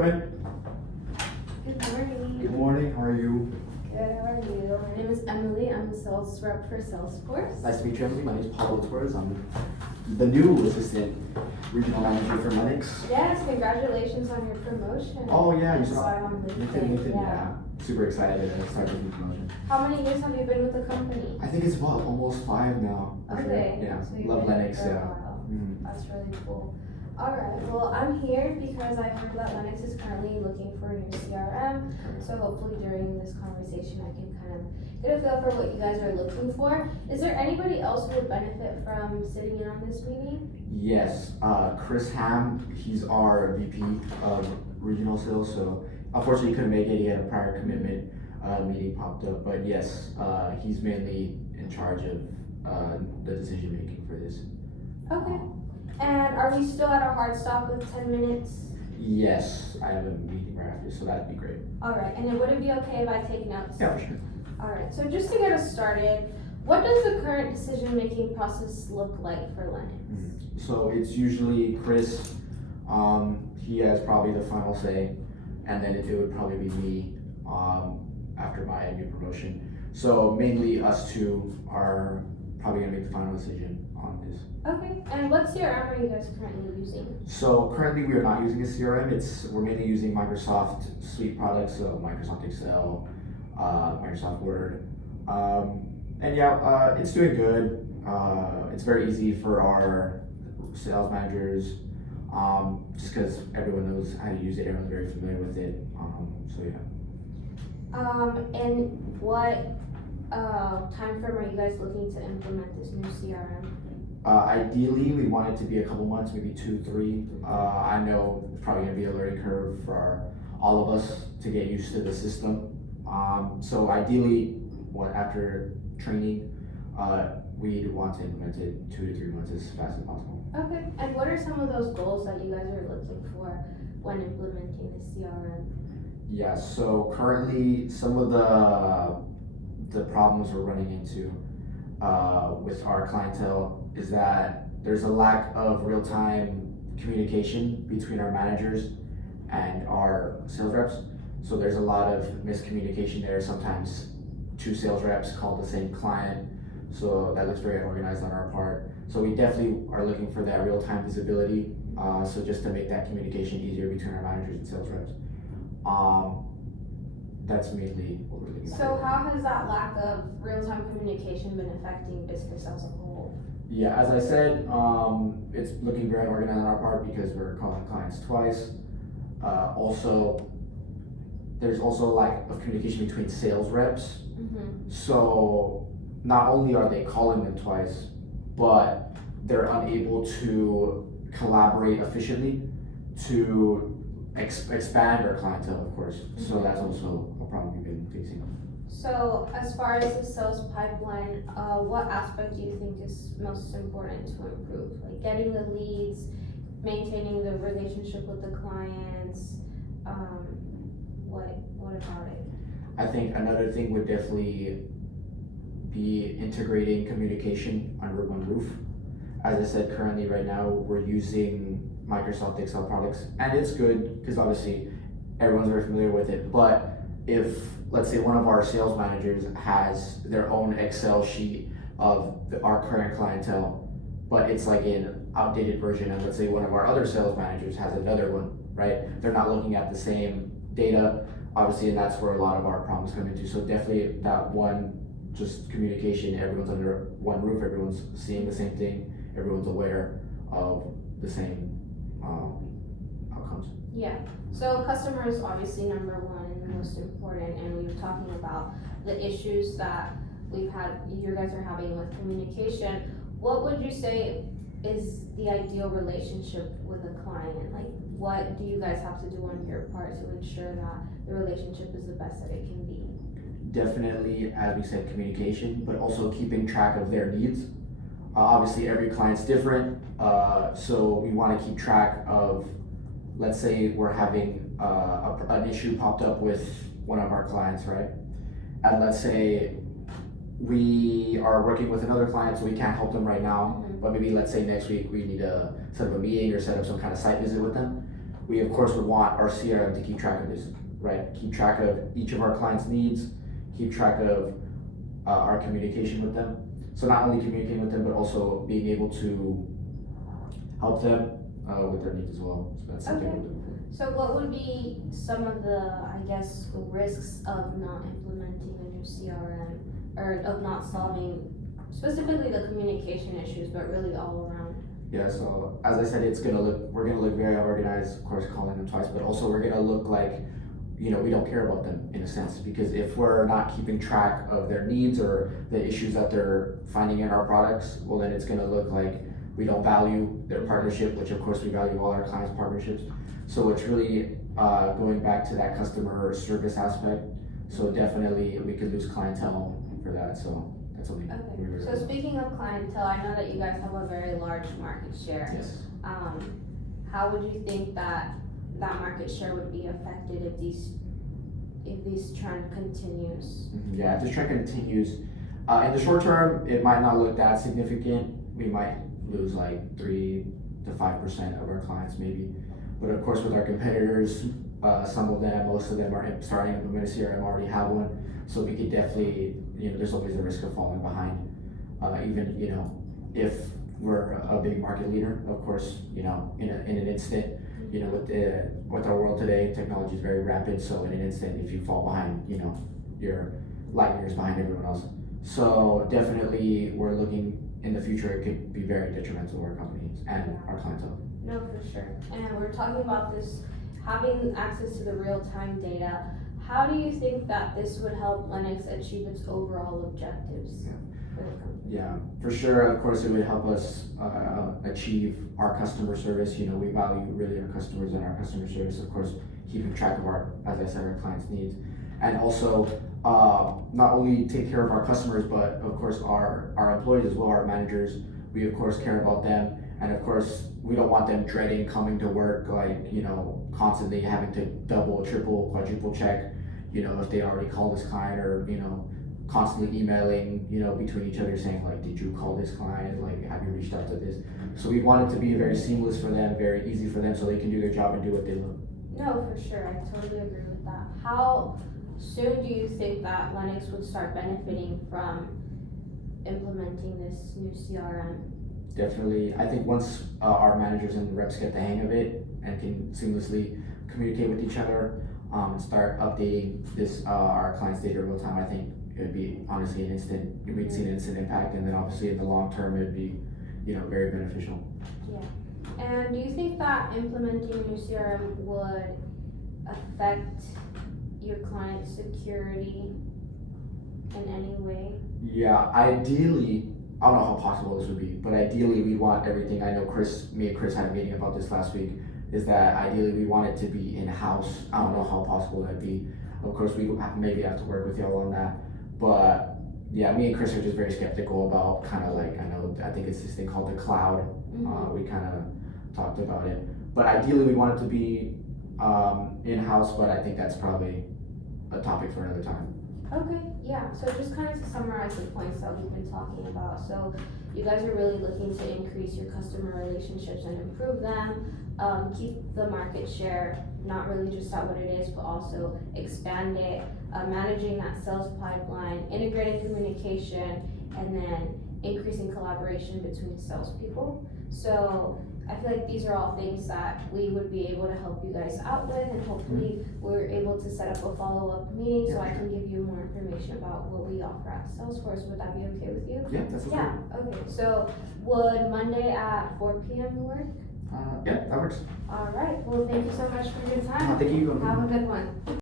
Come in. Good morning. Good morning. How are you? Good, how are you? My name is Emily. I'm a sales rep for Salesforce. Nice to meet you, Emily. My name is Pablo Torres. I'm the new assistant regional manager for Lennox. Yes, congratulations on your promotion. Oh yeah, you I saw saw it on LinkedIn. LinkedIn. Yeah. Super excited to start this new promotion. How many years have you been with the company? I think it's about almost 5 now. for sure. Okay. Yeah. So you've Love been Lennox. here for a Yeah. while. Mm. That's really cool. Alright, well I'm here because I heard that Lennox is currently looking for a new CRM. So hopefully during this conversation I can kind of get a feel for what you guys are looking for. Is there anybody else who would benefit from sitting in on this meeting? Yes. Chris Ham. He's our VP of regional sales. So unfortunately he couldn't make it. He had a prior commitment. Meeting popped up, but yes, he's mainly in charge of the decision making for this. Okay. And are we still at our hard stop with 10 minutes? Yes, I have a meeting right after, so that'd be great. Alright, and then would it be okay if I take notes? Yeah, for sure. Alright, so just to get us started, what does the current decision-making process look like for Lennox? So it's usually Chris. He has probably the final say, and then it would probably be me after my new promotion. So mainly us two are probably gonna make the final decision on this. Okay, and what CRM are you guys currently using? So currently we are not using a CRM. We're mainly using Microsoft Suite products, so Microsoft Excel, Microsoft Word, and yeah, it's doing good. It's very easy for our sales managers, just because everyone knows how to use it. Everyone's very familiar with it. So yeah. And what time frame are you guys looking to implement this new CRM? Ideally, we want it to be a couple months, maybe 2, 3. I know it's probably gonna be a learning curve for all of us to get used to the system. So ideally, after training, we'd want to implement it 2 to 3 months as fast as possible. Okay, and what are some of those goals that you guys are looking for when implementing the CRM? Yeah, so currently some of the problems we're running into with our clientele is that there's a lack of real-time communication between our managers and our sales reps. So there's a lot of miscommunication there. Sometimes 2 sales reps call the same client, so that looks very unorganized on our part. So we definitely are looking for that real-time visibility, so just to make that communication easier between our managers and sales reps. That's mainly what we're looking for. So how has that lack of real-time communication been affecting business as a whole? Yeah, as I said, it's looking very organized on our part because we're calling clients twice. Also, there's also a lack of communication between sales reps. So not only are they calling them twice, but they're unable to collaborate efficiently to expand our clientele, of course. So that's also a problem we've been facing. So as far as the sales pipeline, what aspect do you think is most important to improve? Like getting the leads, maintaining the relationship with the clients, what about it? I think another thing would definitely be integrating communication under one roof. As I said, currently right now we're using Microsoft Excel products, and it's good because obviously everyone's very familiar with it. But if, let's say, one of our sales managers has their own Excel sheet of our current clientele, but it's like an outdated version, and let's say one of our other sales managers has another one, right? They're not looking at the same data, obviously, and that's where a lot of our problems come into. So definitely that one, just communication, everyone's under one roof, everyone's seeing the same thing, everyone's aware of the same outcomes. Yeah, so customer is obviously number one and the most important, and we were talking about the issues that you guys are having with communication. What would you say is the ideal relationship with a client? Like, what do you guys have to do on your part to ensure that the relationship is the best that it can be? Definitely, as we said, communication, but also keeping track of their needs. Obviously, every client's different, so we want to keep track of, let's say we're having an issue popped up with one of our clients, right? And let's say we are working with another client, so we can't help them right now, but maybe let's say next week we need to set up a meeting or set up some kind of site visit with them. we of course would want our CRM to keep track of this, right? Keep track of each of our clients' needs, keep track of our communication with them. So not only communicating with them, but also being able to help them with their needs as well. So that's something Okay. we're doing. So what would be some of the, I guess, risks of not implementing a new CRM, or of not solving specifically the communication issues, but really all around? Yeah, so as I said, we're gonna look very organized, of course, calling them twice, but also we're gonna look like, we don't care about them in a sense, because if we're not keeping track of their needs or the issues that they're finding in our products, well, then it's gonna look like we don't value their partnership, which of course we value all our clients' partnerships. So it's really going back to that customer service aspect. So definitely we could lose clientele for that. So that's something. Okay, so speaking of clientele, I know that you guys have a very large market share. Yes. How would you think that market share would be affected if this trend continues? Yeah, if this trend continues, in the short term, it might not look that significant. We might lose like 3 to 5% of our clients maybe. But of course with our competitors, some of them, most of them are starting to implement a CRM, already have one. So we could definitely, there's always a risk of falling behind. Even, if we're a big market leader, of course, in an instant, with our world today, technology is very rapid. So in an instant, if you fall behind, you're light years behind everyone else. So definitely we're looking in the future, it could be very detrimental to our companies and our clientele. No, for sure. And we're talking about this, having access to the real-time data. How do you think that this would help Lennox achieve its overall objectives for the company? Yeah, for sure. Of course, it would help us achieve our customer service. We value really our customers and our customer service, of course, keeping track of as I said, our clients' needs. And also, not only take care of our customers, but of course our employees as well, our managers. We of course care about them. And of course, we don't want them dreading coming to work, like, constantly having to double, triple, quadruple check, if they already called this client, or, constantly emailing, between each other saying like, did you call this client? Like, have you reached out to this? So we want it to be very seamless for them, very easy for them, so they can do their job and do what they love. No, for sure. I totally agree with that. How soon do you think that Lennox would start benefiting from implementing this new CRM? Definitely. I think once our managers and the reps get the hang of it and can seamlessly communicate with each other, and start updating our clients' data real time, I think it would be honestly we'd see an instant impact, and then obviously in the long term it'd be, very beneficial. Yeah. And do you think that implementing a new CRM would affect your client security in any way? Yeah, ideally, I don't know how possible this would be, but ideally we want everything. I know me and Chris had a meeting about this last week, is that ideally we want it to be in-house. I don't know how possible that'd be. Of course, we maybe have to work with y'all on that. But yeah, me and Chris are just very skeptical about kind of like, I think it's this thing called the cloud. Mm-hmm. We kind of talked about it. But ideally we want it to be in-house, but I think that's probably a topic for another time. Okay, yeah, so just kind of to summarize the points that we've been talking about. So you guys are really looking to increase your customer relationships and improve them, keep the market share, not really just at what it is, but also expand it, managing that sales pipeline, integrating communication, and then increasing collaboration between salespeople. So I feel like these are all things that we would be able to help you guys out with, and hopefully we're able to set up a follow-up meeting so I can give you more information about what we offer at Salesforce. Would that be okay with you? Yeah, that's okay. Yeah, okay. So would Monday at 4 p.m. work? Yeah, that works. All right. Well, thank you so much for your time. Thank you. Have a good one.